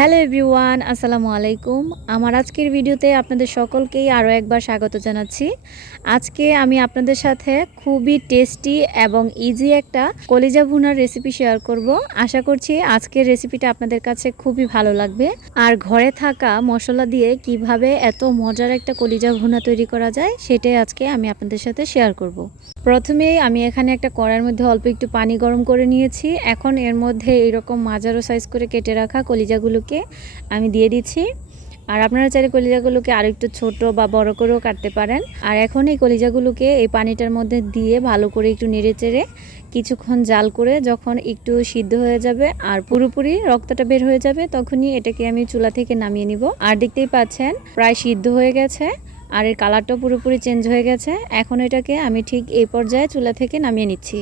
Hello everyone, আসসালামু আলাইকুম। আমার আজকের ভিডিওতে আপনাদের সকলকেই আরও একবার স্বাগত জানাচ্ছি। আজকে আমি আপনাদের সাথে খুবই টেস্টি এবং ইজি একটা কলিজা ভুনার রেসিপি শেয়ার করব। আশা করছি আজকের রেসিপিটা আপনাদের কাছে খুবই ভালো লাগবে। আর ঘরে থাকা মশলা দিয়ে কীভাবে এত মজার একটা কলিজা ভুনা তৈরি করা যায়, সেটাই আজকে আমি আপনাদের সাথে শেয়ার করব। প্রথমেই আমি এখানে একটা কড়ার মধ্যে অল্প একটু পানি গরম করে নিয়েছি। এখন এর মধ্যে এইরকম মাজারো সাইজ করে কেটে রাখা কলিজাগুলোকে আমি দিয়ে দিচ্ছি। আর আপনারা চাইলে কলিজাগুলোকে আর একটু ছোট বা বড় করেও কাটতে পারেন। আর এখন এই কলিজাগুলোকে এই পানিটার মধ্যে দিয়ে ভালো করে একটু নেড়ে চেড়ে কিছুক্ষণ জাল করে যখন একটু সিদ্ধ হয়ে যাবে আর পুরোপুরি রক্তটা বের হয়ে যাবে তখনই এটাকে আমি চুলা থেকে নামিয়ে নিব। আর দেখতেই পাচ্ছেন প্রায় সিদ্ধ হয়ে গেছে আর এর কালারটাও পুরোপুরি চেঞ্জ হয়ে গেছে। এখন এটাকে আমি ঠিক এই পর্যায়ে চুলা থেকে নামিয়ে নিচ্ছি।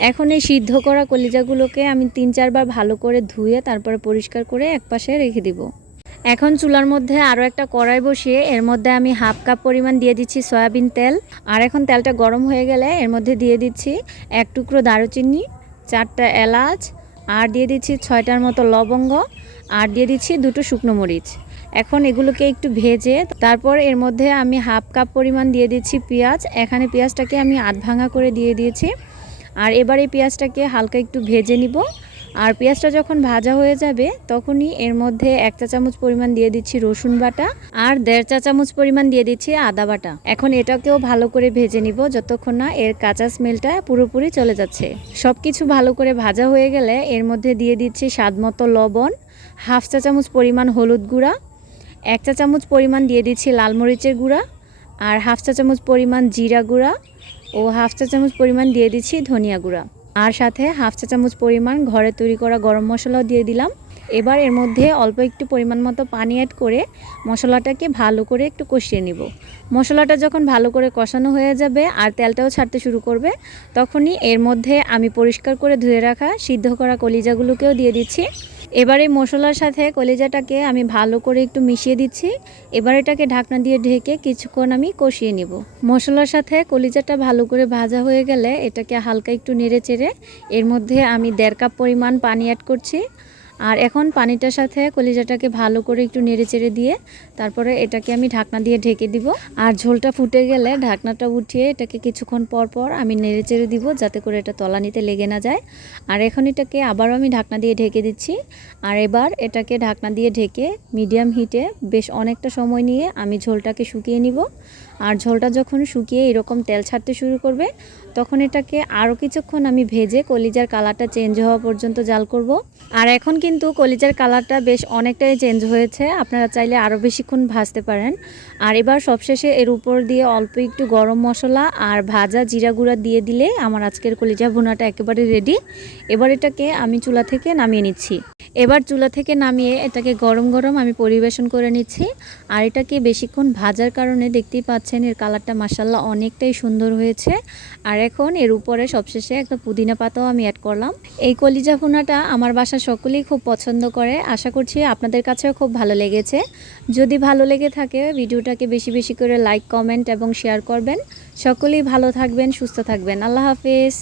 এখন এই সিদ্ধ করা কলিজাগুলোকে আমি তিন চারবার ভালো করে ধুয়ে তারপরে পরিষ্কার করে একপাশে রেখে দিব। এখন চুলার মধ্যে আরও একটা কড়াই বসিয়ে এর মধ্যে আমি হাফ কাপ পরিমাণ দিয়ে দিচ্ছি সয়াবিন তেল। আর এখন তেলটা গরম হয়ে গেলে এর মধ্যে দিয়ে দিচ্ছি এক টুকরো দারুচিনি, চারটা এলাচ, আর দিয়ে দিচ্ছি ছয়টার মতো লবঙ্গ, আর দিয়ে দিচ্ছি দুটো শুকনো মরিচ। এখন এগুলোকে একটু ভেজে তারপর এর মধ্যে আমি হাফ কাপ পরিমাণ দিয়ে দিচ্ছি পেঁয়াজ। এখানে পেঁয়াজটাকে আমি আধ ভাঙা করে দিয়ে দিয়েছি। আর এবার এই পেঁয়াজটাকে হালকা একটু ভেজে নিব। আর পেঁয়াজটা যখন ভাজা হয়ে যাবে, তখনই এর মধ্যে এক চা চামচ পরিমাণ দিয়ে দিচ্ছি রসুন বাটা আর দেড় চা চামচ পরিমাণ দিয়ে দিচ্ছি আদা বাটা। এখন এটাকেও ভালো করে ভেজে নিব যতক্ষণ না এর কাঁচা স্মেলটা পুরোপুরি চলে যাচ্ছে। সব কিছু ভালো করে ভাজা হয়ে গেলে এর মধ্যে দিয়ে দিচ্ছি স্বাদ মতো লবণ, হাফ চা চামচ পরিমাণ হলুদ গুঁড়া, এক চা চামচ পরিমাণ দিয়ে দিচ্ছি লাল মরিচের গুঁড়া আর হাফ চা চামচ পরিমাণ জিরা গুঁড়া ও হাফ চা চামচ পরিমাণ দিয়ে দিচ্ছি ধনিয়া গুঁড়া। আর সাথে হাফ চা চামচ পরিমাণ ঘরে তৈরি করা গরম মশলাও দিয়ে দিলাম। এবার এর মধ্যে অল্প একটু পরিমাণ মতো পানি অ্যাড করে মশলাটাকে ভালো করে একটু কষিয়ে নিব। মশলাটা যখন ভালো করে কষানো হয়ে যাবে আর তেলটাও ছাড়তে শুরু করবে, তখনই এর মধ্যে আমি পরিষ্কার করে ধুয়ে রাখা সিদ্ধ করা কলিজাগুলোকেও দিয়ে দিচ্ছি। এবার এই মশলার সাথে কলিজাটাকে আমি ভালো করে একটু মিশিয়ে দিচ্ছি। এবার এটাকে ঢাকনা দিয়ে ঢেকে কিছুক্ষণ আমি কষিয়ে নিব। মশলার সাথে কলিজাটা ভালো করে ভাজা হয়ে গেলে এটাকে হালকা একটু নেড়ে চেড়ে এর মধ্যে আমি দেড় কাপ পরিমাণ পানি অ্যাড করছি। আর এখন পানিটার সাথে কলিজাটাকে ভালো করে একটু নেড়ে চেড়ে দিয়ে তারপরে এটাকে আমি ঢাকনা দিয়ে ঢেকে দিব। আর ঝোলটা ফুটে গেলে ঢাকনাটা উঠিয়ে এটাকে কিছুক্ষণ পর পর আমি নেড়ে চেড়ে দিব যাতে করে এটা তলানিতে লেগে না যায়। আর এখন এটাকে আবারও আমি ঢাকনা দিয়ে ঢেকে দিচ্ছি। আর এবার এটাকে ঢাকনা দিয়ে ঢেকে মিডিয়াম হিটে বেশ অনেকটা সময় নিয়ে আমি ঝোলটাকে শুকিয়ে নিব। আর ঝোলটা যখন শুকিয়ে এরকম তেল ছাড়তে শুরু করবে, তখন এটাকে আরও কিছুক্ষণ আমি ভেজে কলিজার কালারটা চেঞ্জ হওয়া পর্যন্ত জাল করব। আর এখন কিন্তু কলিজার কালারটা বেশ অনেকটাই চেঞ্জ হয়েছে। আপনারা চাইলে আরও বেশিক্ষণ ভাজতে পারেন। আর এবার সবশেষে এর উপর দিয়ে অল্প একটু গরম মশলা আর ভাজা জিরা গুঁড়া দিয়ে দিলে আমার আজকের কলিজা ভুনাটা একেবারে রেডি এবার এটাকে আমি চুলা থেকে নামিয়ে নিচ্ছি। এবার চুলা থেকে নামিয়ে এটাকে গরম গরম আমি পরিবেশন করে নিচ্ছি। আর এটাকে বেশিক্ষণ ভাজার কারণে দেখতেই পাচ্ছেন এর কালারটা মাসাল্লাহ অনেকটাই সুন্দর হয়েছে। আর এখন এর উপরে সবশেষে একটা পুদিনা পাতাও আমি অ্যাড করলাম। এই কলিজা ভুনাটা আমার বাসা সকলেই খুব পছন্দ করে। আশা করছি আপনাদের কাছেও খুব ভালো লেগেছে। যদি ভালো লেগে থাকে, ভিডিওটাকে বেশি বেশি করে লাইক কমেন্ট এবং শেয়ার করবেন। সকলেই ভালো থাকবেন, সুস্থ থাকবেন। আল্লাহ হাফিজ।